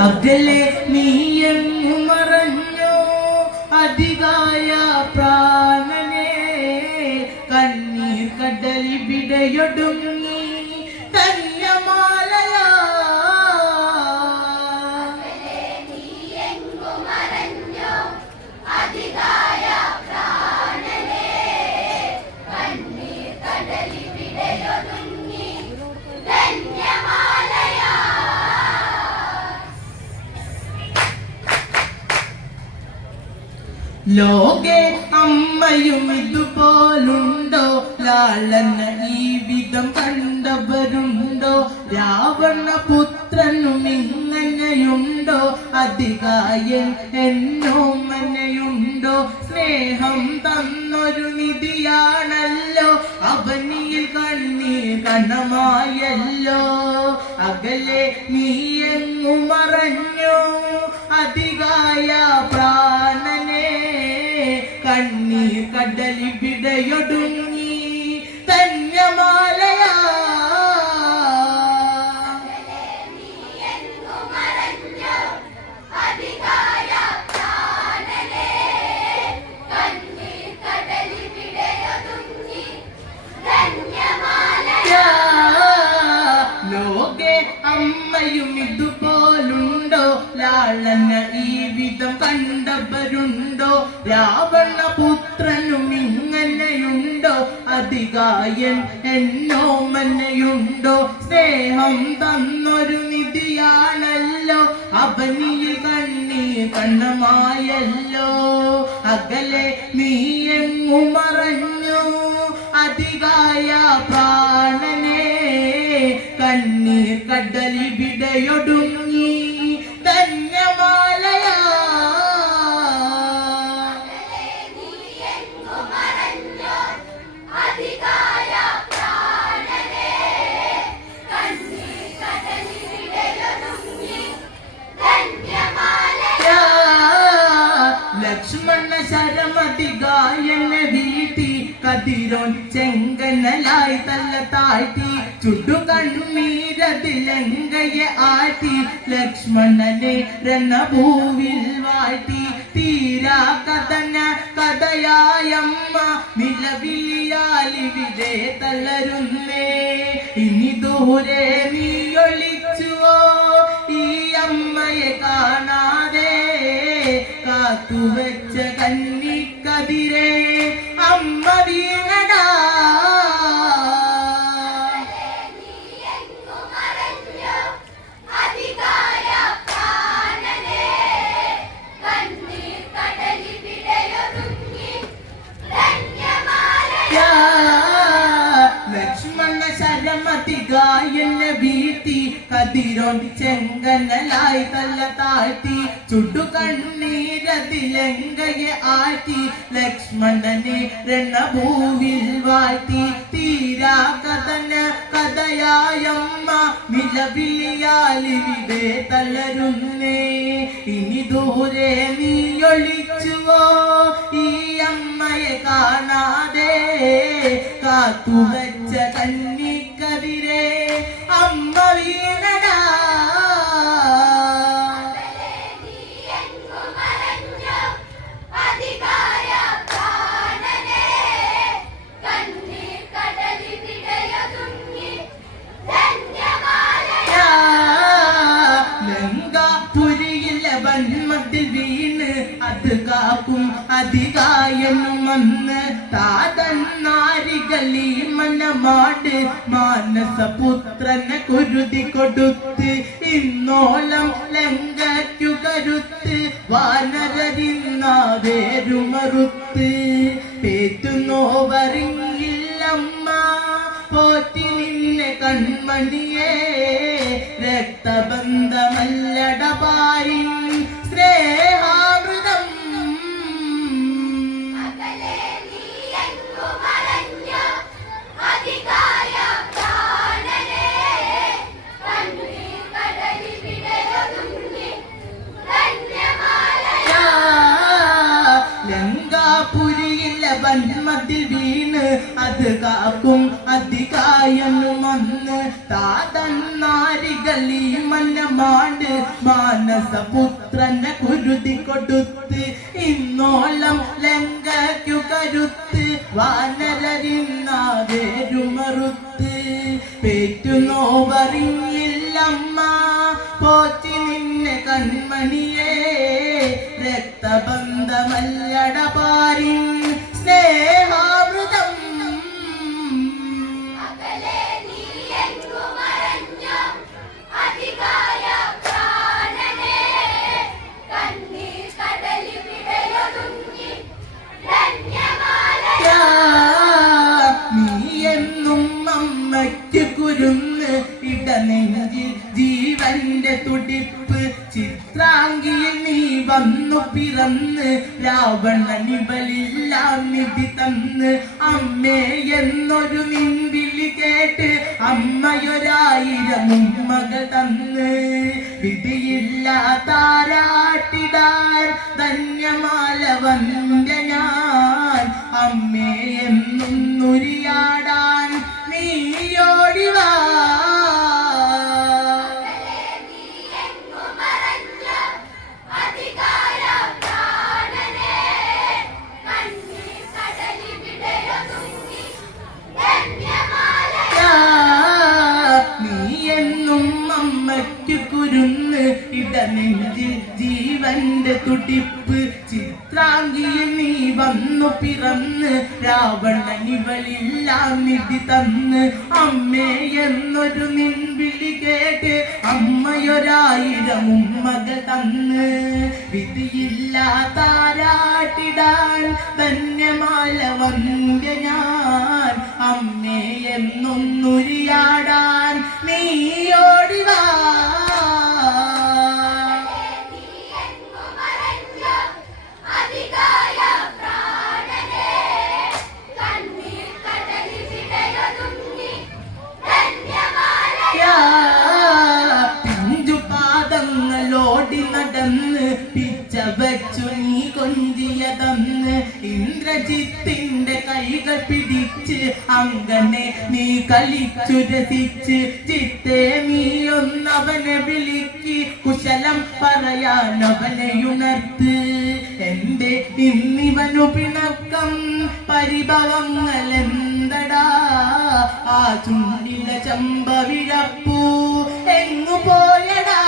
അകലെ നീയങ്ങു മറഞ്ഞോ? അധികായ പ്രാണനെ കണ്ണീർ കടലിവിടയൊടുങ്ങി ലോകെ അമ്മയും ഇതുപോലുണ്ടോ? ലാളന ഈ വിധം കണ്ടവരുണ്ടോ? രാവണ പുത്രനും ഇങ്ങനെയുണ്ടോ? അധികായൻ എന്നോ മനയുണ്ടോ സ്നേഹം തന്നൊരു നിധിയാണല്ലോ. അവനിയിൽ കണ്ണീർ കണമായല്ലോ അകലെ നീ ഇതുപോലുണ്ടോ? ലാളന ഈ വിധം കണ്ടവരുണ്ടോ? രാവണ പുത്രനും ഇങ്ങനെയുണ്ടോ? അധികായൻ എന്നോ മന്നയുണ്ടോ? സ്നേഹം തന്നൊരു നിധിയാണല്ലോ. അവനിയിൽ കണ്ണീ കണ്ണമായല്ലോ. അകലെ നീ എങ്ങു മറഞ്ഞു അധികായ പ്രാണനെ കണ്ണീർ കടലിവിടയൊടുങ്ങി ധന്യമാലയാ. ലക്ഷ്മണ ശരമതി ഗായന വീട്ടി കതിരോൻ ചെങ്കനലായി തല്ല താഴ്ത്തി ചുട്ടു കണ്ണീരതിലങ്കയെ ആട്ടി ലക്ഷ്മണനെ രണഭൂവിൽ വാട്ടി തീരാ കഥന കഥയായമ്മ നിലവിളിയാലിവിടെ തളരുന്നേ. ഇനി ദൂരെ നീയൊളിച്ചുവോ ഈ അമ്മയെ കാണാതെ കാത്തുവെച്ച കന്നിക്കതിരെ ചെങ്കനലായി തല്ല താഴ്ത്തി. ചുട്ടു കണ്ണീരതിലങ്കയെ ആറ്റി ലക്ഷ്മണനെ രണഭൂവിൽ വാഴ്ത്തി. തീരാ കഥന കഥയായമ്മ നിലവിളിയാലിവിടെ തളരുന്നേ. ഇനി ദൂരെ നീ ഒളിച്ചുവോ ഈ അമ്മയെ കാണാതെ കാത്തുവച്ച കന്നിക്കതിരെ കാക്കും അധികായനും വന്ന് താതൻ നാരികളി മനമാട് മാനസപുത്രനെ കുരുതി കൊടുത്ത് ഇന്നോളം ലങ്കയ്ക്കു കരുത്ത് വാനരരിന്നാവേരുമറുത്ത് പേറ്റുന്നോവറിയില്ലമ്മ പോറ്റി നിന്നെ കൺമണിയേ രക്തബന്ധമല്ലടപാരി നാരികളി മന്നമാണ്ട് മാനസപുത്രനെ കുരുതി കൊടുത്ത് ഇന്നോളം ലങ്കയ്ക്കു കരുത്ത് വാനരരിന്നാവേരുമറുത്ത് പേറ്റുനോവറിയില്ലമ്മ പോറ്റി നിന്നെ കൺമണിയേ രക്തബന്ധമല്ലട പാരിൻ. കുരുന്ന് ഇടനെഞ്ചിൽ ജീവന്റെ തുടിപ്പ്. ചിത്രാംഗിയിൽ നീ വന്നു പിറന്ന് രാവണനിവലെല്ലാം നിധി തന്ന്. അമ്മേ എന്നൊരു നിൻവിളി കേട്ട് അമ്മയൊരായിരം ഉമ്മകൾ തന്ന്. വിധിയില്ല താരാട്ടിടാൻ ധന്യമാല വന്ന ഞാൻ. അമ്മേ എന്നും ജീവന്റെ തുടിപ്പ് ചിത്രാംഗിയിൽ നീ വന്നു പിറന്ന് രാവണനിവലെല്ലാം നിധി തന്ന് അമ്മേ എന്നൊരു നിൻവിളി കേട്ട് അമ്മയൊരായിരം ഉമ്മകൾ തന്ന്. വിധിയില്ല താരാട്ടിടാൻ ധന്യമാല ഞാൻ അമ്മേ എന്നൊന്നുരിയാടാൻ ഇന്ദ്രജിത്തിന്റെ കൈകൾ പിടിച്ച് അങ്ങനെ നീ കളിച്ചു രസിച്ച് ചിത്തേ നീ ഒന്നവനെ വിളിക്ക്. കുശലം പറയാൻ അവനെ ഉണർത്ത്. എന്റെ ഇന്നിവനു പിണക്കം പരിഭവങ്ങൾ എന്തടാ ആ ചുണ്ടിലെ ചമ്പവിഴപ്പൂ എങ്ങു പോയടാ